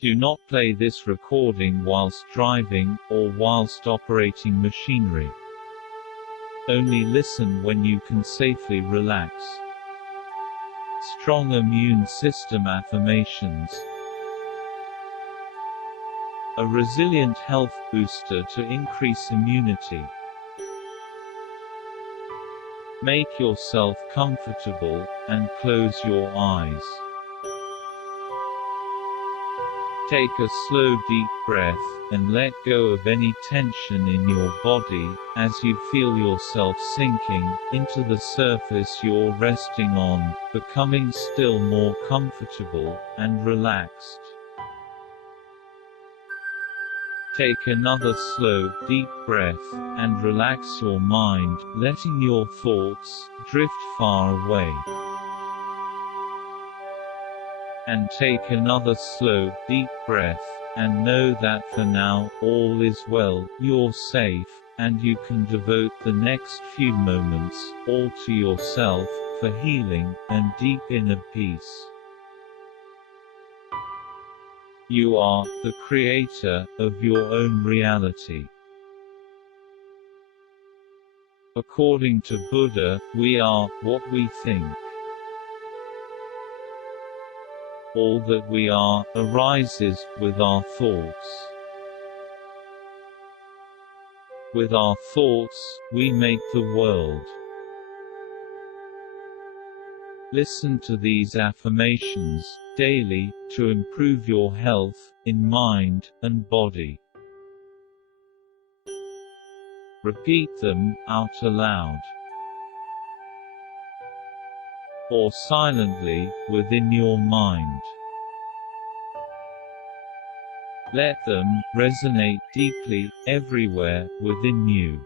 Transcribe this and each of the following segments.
Do not play this recording whilst driving, or whilst operating machinery. Only listen when you can safely relax. Strong immune system affirmations. A resilient health booster to increase immunity. Make yourself comfortable, and close your eyes. Take a slow deep breath, and let go of any tension in your body, as you feel yourself sinking into the surface you're resting on, becoming still more comfortable and relaxed. Take another slow, deep breath, and relax your mind, letting your thoughts drift far away. And take another slow, deep breath, and know that for now, all is well, you're safe, and you can devote the next few moments, all to yourself, for healing, and deep inner peace. You are the creator of your own reality. According to Buddha, we are what we think. All that we are arises with our thoughts. With our thoughts, we make the world. Listen to these affirmations daily to improve your health in mind and body. Repeat them out aloud or silently within your mind. Let them resonate deeply everywhere within you.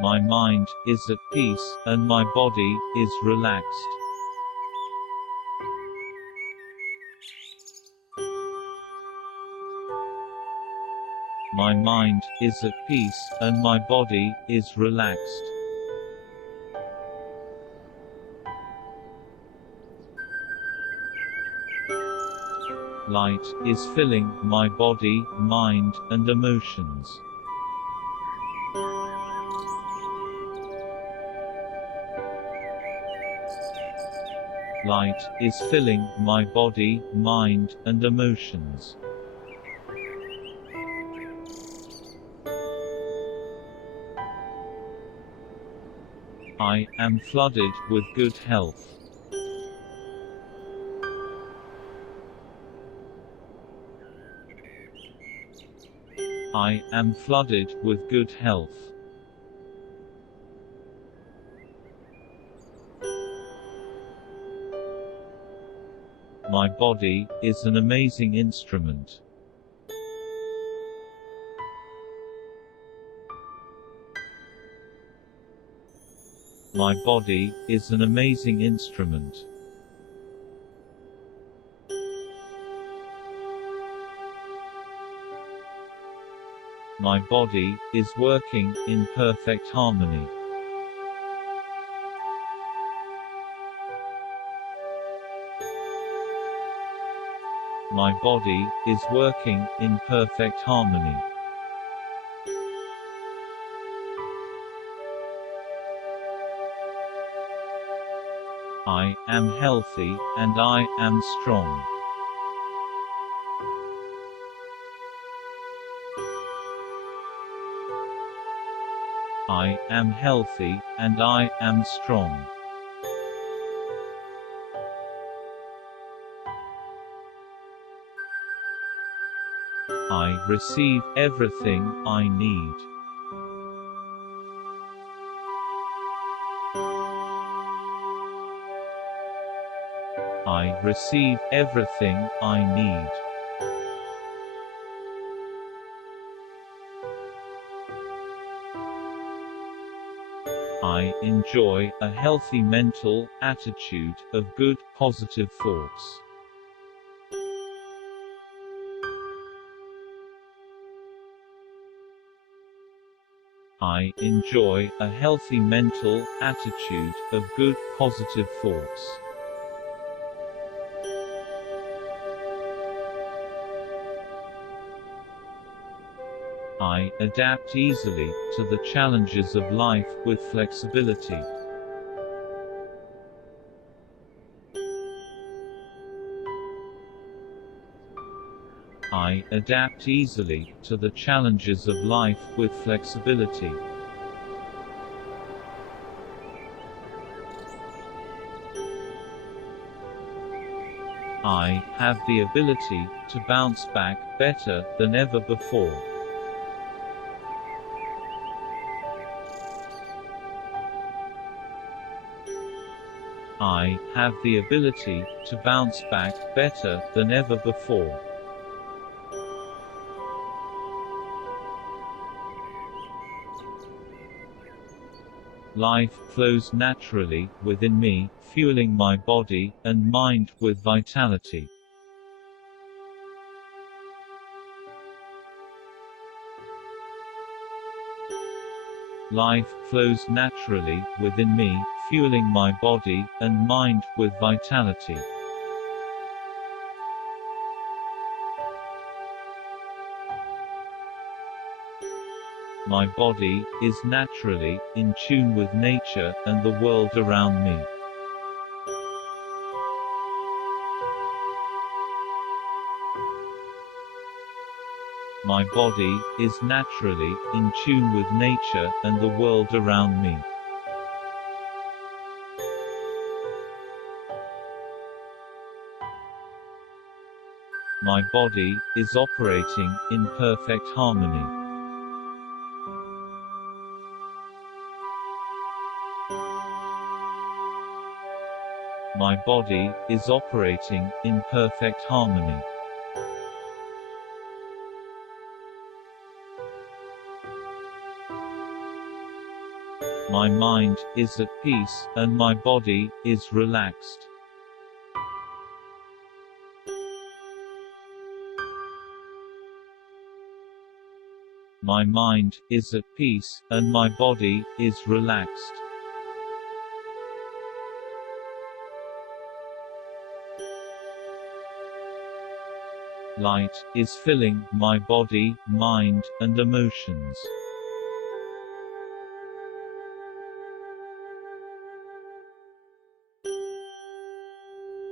My mind is at peace, and my body is relaxed. My mind is at peace, and my body is relaxed. Light is filling my body, mind, and emotions. Light is filling my body, mind, and emotions. I am flooded with good health. I am flooded with good health. My body is an amazing instrument. My body is an amazing instrument. My body is working in perfect harmony. My body is working in perfect harmony. I am healthy, and I am strong. I am healthy, and I am strong. I receive everything I need. I receive everything I need. I enjoy a healthy mental attitude of good, positive thoughts. I enjoy a healthy mental attitude of good, positive thoughts. I adapt easily to the challenges of life with flexibility. I adapt easily to the challenges of life with flexibility. I have the ability to bounce back better than ever before. I have the ability to bounce back better than ever before. Life flows naturally within me, fueling my body and mind with vitality. Life flows naturally within me, fueling my body and mind with vitality. My body is naturally in tune with nature and the world around me. My body is naturally in tune with nature and the world around me. My body is operating in perfect harmony. My body is operating in perfect harmony. My mind is at peace, and my body is relaxed. My mind is at peace, and my body is relaxed. Light is filling my body, mind, and emotions.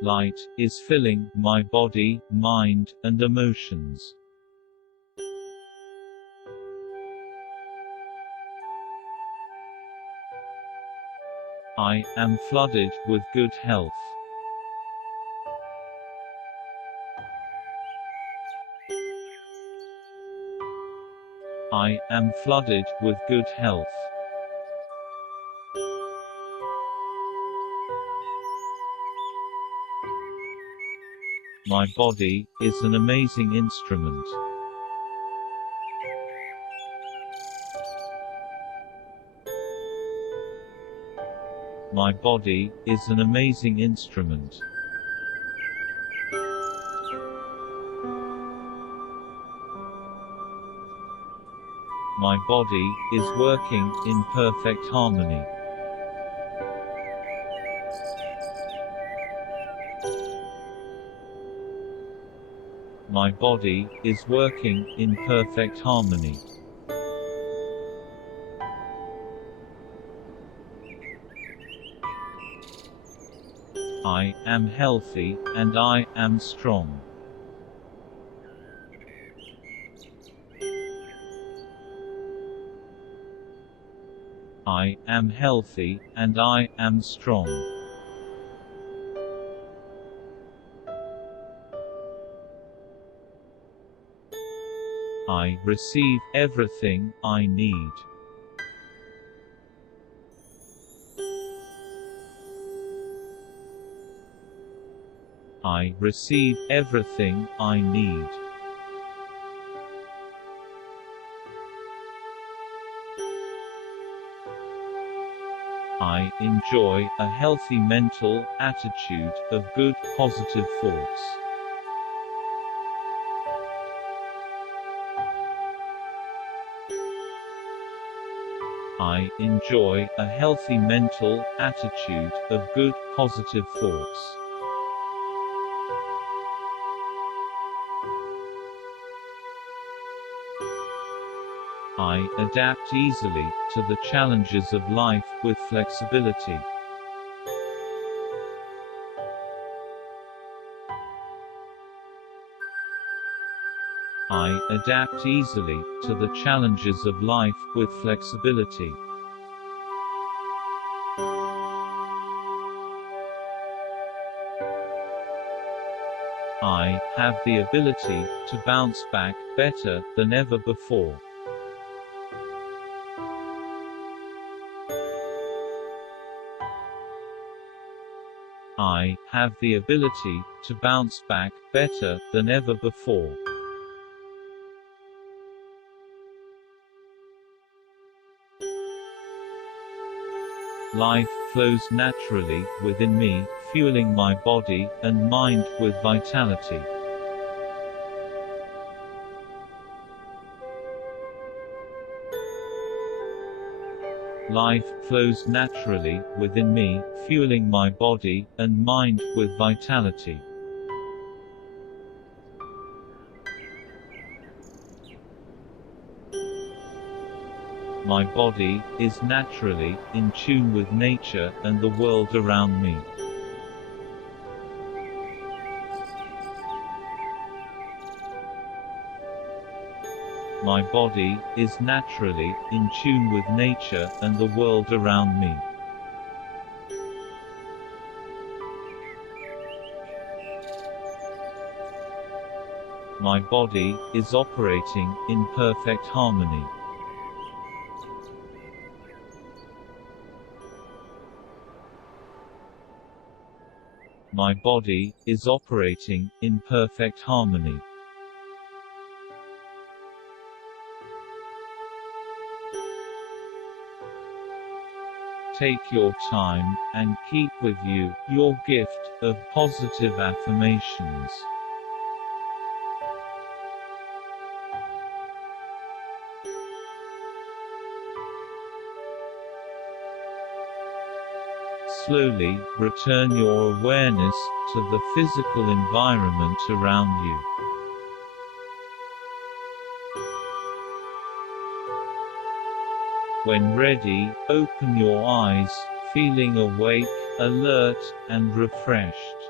Light is filling my body, mind, and emotions. I am flooded with good health. I am flooded with good health. My body is an amazing instrument. My body is an amazing instrument. My body is working in perfect harmony. My body is working in perfect harmony. I am healthy, and I am strong. I am healthy, and I am strong. I receive everything I need. I receive everything I need. I enjoy a healthy mental attitude of good, positive thoughts. I enjoy a healthy mental attitude of good, positive thoughts. I adapt easily to the challenges of life with flexibility. I adapt easily to the challenges of life with flexibility. I have the ability to bounce back better than ever before. I have the ability to bounce back better than ever before. Life flows naturally within me, fueling my body and mind with vitality. Life flows naturally within me, fueling my body and mind with vitality. My body is naturally in tune with nature and the world around me. My body is naturally in tune with nature and the world around me. My body is operating in perfect harmony. My body is operating in perfect harmony. Take your time, and keep with you, your gift of positive affirmations. Slowly, return your awareness to the physical environment around you. When ready, open your eyes, feeling awake, alert, and refreshed.